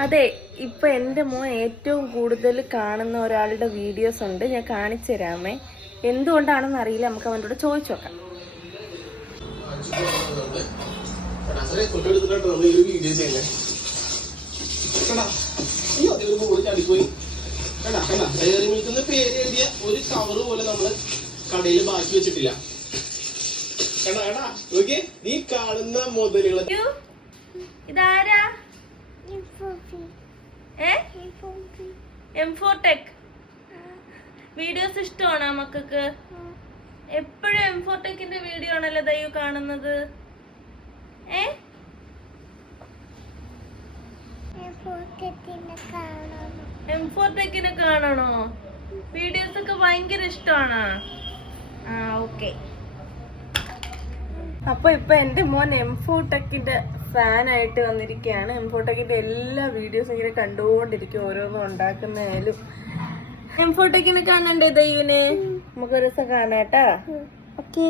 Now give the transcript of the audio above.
അതെ, ഇപ്പൊ എന്റെ മോൻ ഏറ്റവും കൂടുതൽ കാണുന്ന ഒരാളുടെ വീഡിയോസ് ഉണ്ട്, ഞാൻ കാണിച്ചു തരാമേ. എന്തുകൊണ്ടാണെന്ന് അറിയില്ല, നമുക്ക് അവനോട് ചോദിച്ചു നോക്കാം. പേര് എഴുതിയ ഒരു കവറ് പോലെ നമ്മള് കടയിൽ ബാക്കി വെച്ചിട്ടില്ല. നീ കാണുന്ന മുതലുകൾ ഇതാരാ? M4Tech വീഡിയോസ് ഇഷ്ടമാണോ മക്കൾക്ക്? എപ്പോഴും M4Techന്റെ വീഡിയോ ആണല്ലോ ദൈവം കാണുന്നത്. M4Techനെ കാണണോ? വീഡിയോസ് ഒക്കെ ഭയങ്കര ഇഷ്ടമാണോ? ഓക്കെ. അപ്പൊ ഇപ്പൊ എന്റെ മോൻ M4Techന്റെ ഫാൻ ആയിട്ട് വന്നിരിക്കുകയാണ്. M4Techന്റെ എല്ലാ വീഡിയോസും ഇങ്ങനെ കണ്ടുകൊണ്ടിരിക്കും, ഓരോന്നും ഉണ്ടാക്കുന്നതായാലും. M4Techനെ കാണണ്ടേ ദൈവനെ? നമുക്ക് ഒരു ദിവസം കാണാട്ടാ. ഓക്കെ.